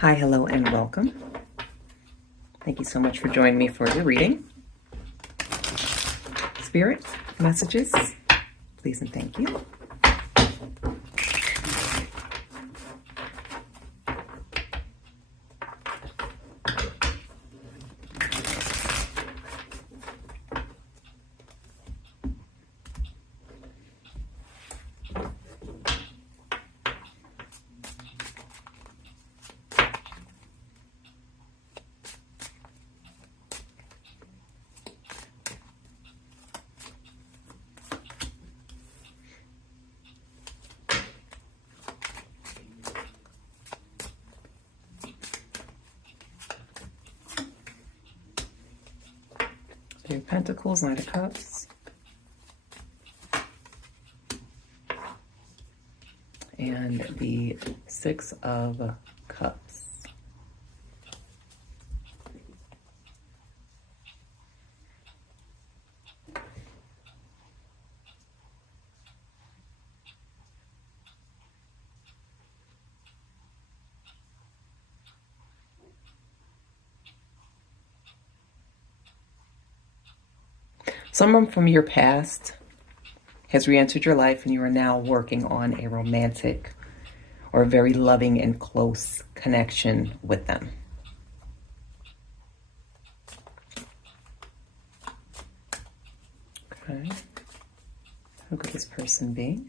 Hi, hello, and welcome. Thank you so much for joining me for the reading. Spirit, messages, please and thank you. Three of Pentacles, Knight of Cups, and the Six of Cups. Someone from your past has re-entered your life and you are now working on a romantic or a very loving and close connection with them. Okay. Who could this person be?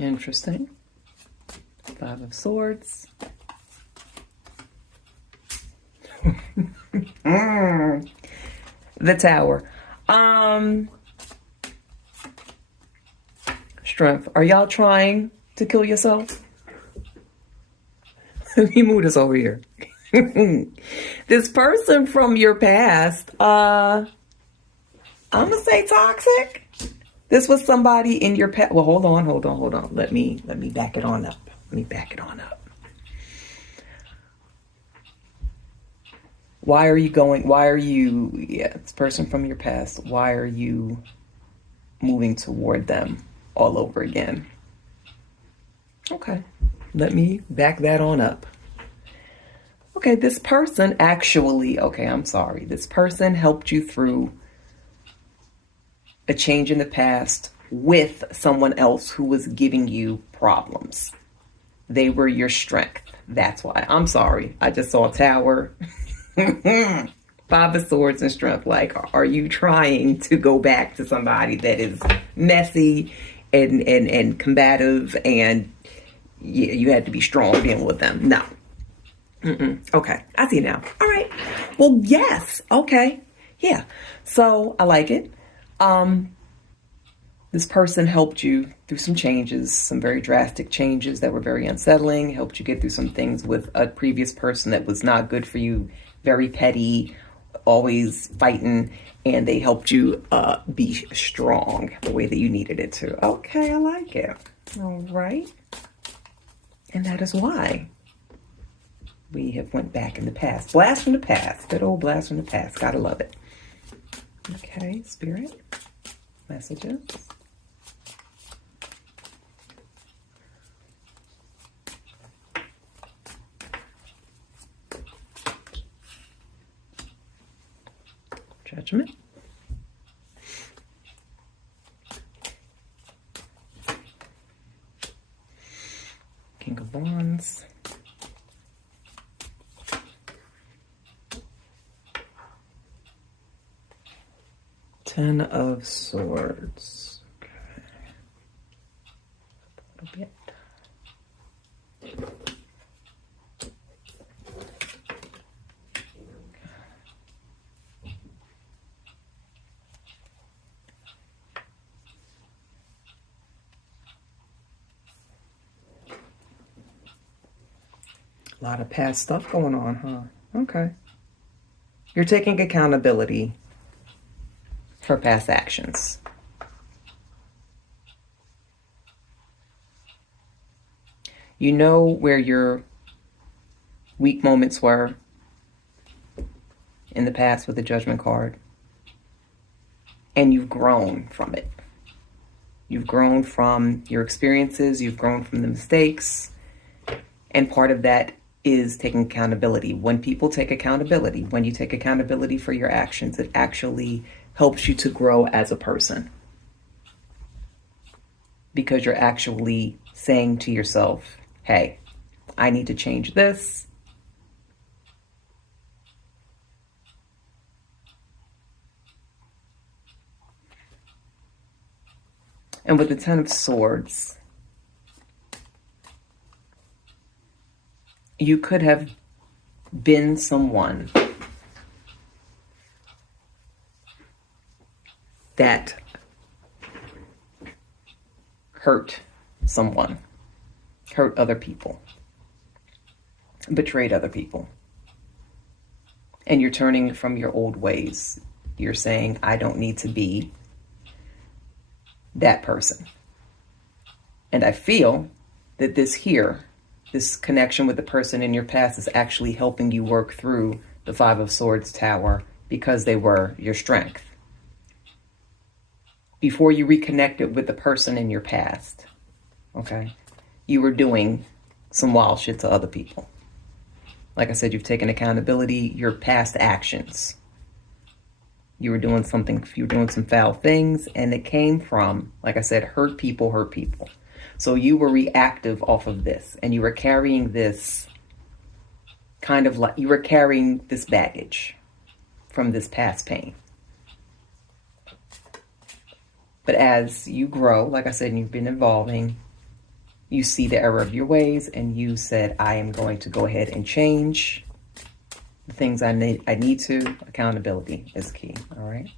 Interesting. Five of Swords. The Tower. Strength. Are y'all trying to kill yourself? Let me move this over here. This person from your past, I'm gonna say toxic. This was somebody in your past. Well, hold on. Let me back it on up. This person from your past, why are you moving toward them all over again? Okay, let me back that on up. Okay, this person this person helped you through a change in the past with someone else who was giving you problems. They were your strength. That's why. I'm sorry. I just saw a Tower. Five of Swords and Strength. Like, are you trying to go back to somebody that is messy and combative and you had to be strong dealing with them? No. Okay. I see now. All right. Well, yes. Okay. Yeah. So I like it. This person helped you through some changes, some very drastic changes that were very unsettling, helped you get through some things with a previous person that was not good for you, very petty, always fighting, and they helped you be strong the way that you needed it to. Okay, I like it. All right. And that is why we have went back in the past. Blast from the past. Good old blast from the past. Gotta love it. Okay, Spirit. Messages. Judgment. King of Wands. Ten of Swords. Okay. A little bit. A lot of past stuff going on, huh? Okay. You're taking accountability for past actions. You know where your weak moments were in the past with the Judgment card, and you've grown from it. You've grown from your experiences, you've grown from the mistakes, and part of that is taking accountability. When people take accountability, when you take accountability for your actions, it actually helps you to grow as a person. Because you're actually saying to yourself, hey, I need to change this. And with the Ten of Swords, you could have been someone that hurt someone, hurt other people, betrayed other people. And you're turning from your old ways. You're saying, I don't need to be that person. And I feel that this connection with the person in your past is actually helping you work through the Five of Swords Tower because they were your strength. Before you reconnected with the person in your past, okay, you were doing some wild shit to other people. Like I said, you've taken accountability, your past actions. You were doing some foul things, and it came from, like I said, hurt people. So you were reactive off of this, and you were carrying this this baggage from this past pain. But as you grow, like I said, and you've been evolving, you see the error of your ways, and you said, I am going to go ahead and change the things I need to. Accountability is key. All right.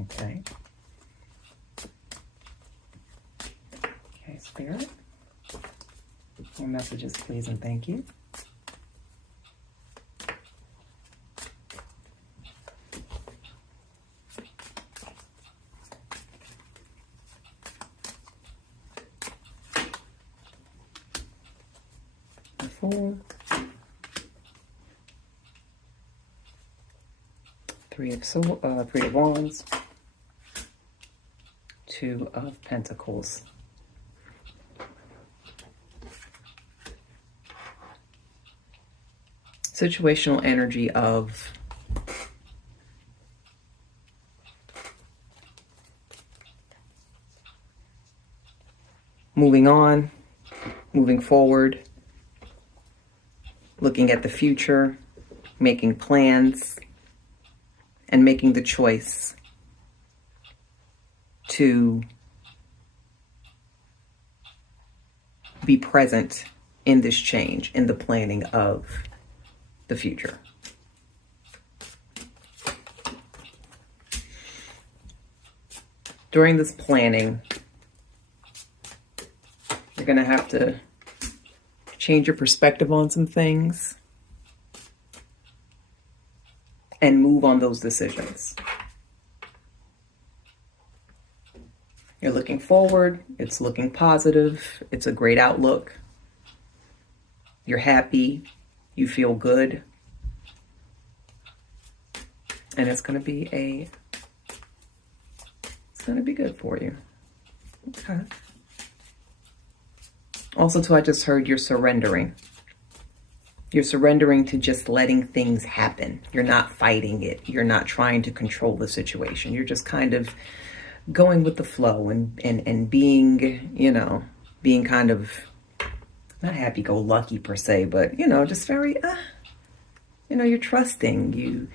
Okay. Okay, Spirit. More messages, please, and thank you. The Fool. Three of Wands, Two of Pentacles. Situational energy of moving on, moving forward, looking at the future, making plans, and making the choice to be present in this change, in the planning of the future. During this planning, you're going to have to change your perspective on some things and move on those decisions. You're looking forward. It's looking positive. It's a great outlook. You're happy. You feel good. And it's going to be good for you. Okay. Also, too, I just heard you're surrendering. You're surrendering to just letting things happen. You're not fighting it. You're not trying to control the situation. You're just kind of going with the flow and being, being kind of not happy-go-lucky per se, but, just very, you're trusting.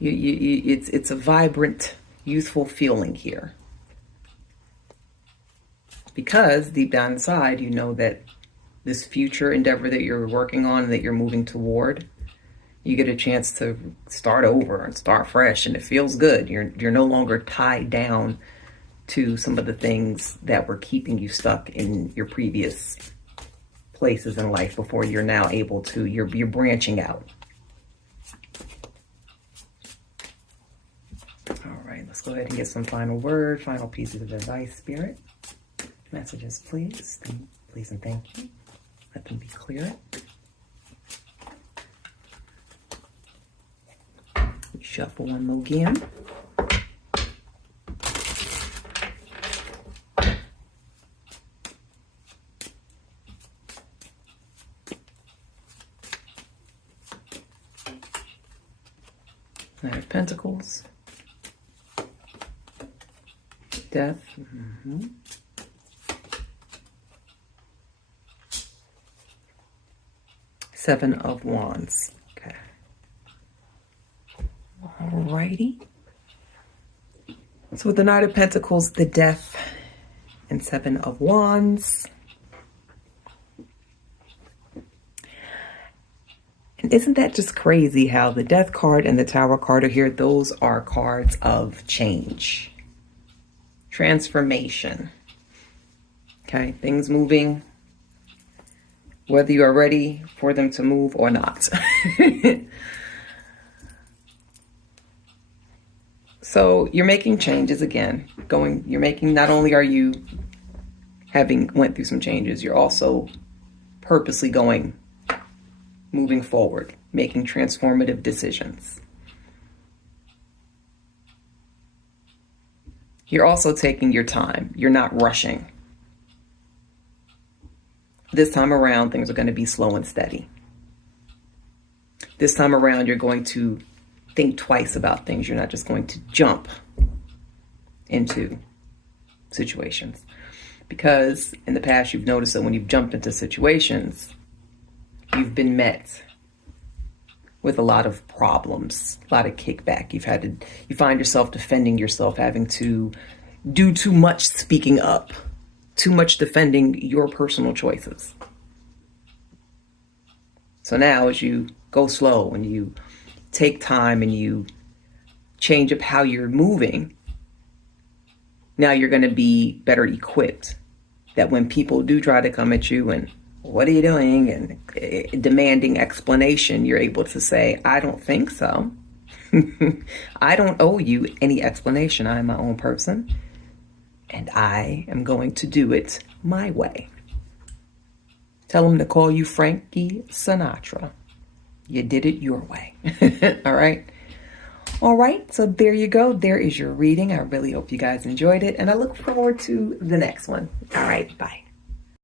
It's a vibrant, youthful feeling here. Because deep down inside, you know that this future endeavor that you're working on, that you're moving toward, you get a chance to start over and start fresh, and it feels good. You're no longer tied down to some of the things that were keeping you stuck in your previous places in life before you're now able to, you're branching out. All right, let's go ahead and get some final pieces of advice, Spirit. Messages, please and thank you. Let them be clear. Shuffle one more again. Knight of Pentacles. Death. Seven of Wands. Okay. Alrighty. So with the Knight of Pentacles, the Death, and Seven of Wands. And isn't that just crazy how the Death card and the Tower card are here? Those are cards of change. Transformation. Okay, things moving, whether you are ready for them to move or not. So you're making changes again. Not only are you went through some changes, you're also purposely moving forward, making transformative decisions. You're also taking your time. You're not rushing. This time around, things are going to be slow and steady. This time around, you're going to think twice about things. You're not just going to jump into situations. Because in the past, you've noticed that when you've jumped into situations, you've been met with a lot of problems, a lot of kickback. You find yourself defending yourself, having to do too much speaking up, too much defending your personal choices. So now as you go slow and you take time and you change up how you're moving, now you're going to be better equipped that when people do try to come at you and what are you doing and demanding explanation, you're able to say, I don't think so. I don't owe you any explanation. I'm my own person and I am going to do it my way. Tell them to call you Frankie Sinatra. You did it your way. All right. All right. So there you go. There is your reading. I really hope you guys enjoyed it. And I look forward to the next one. All right. Bye.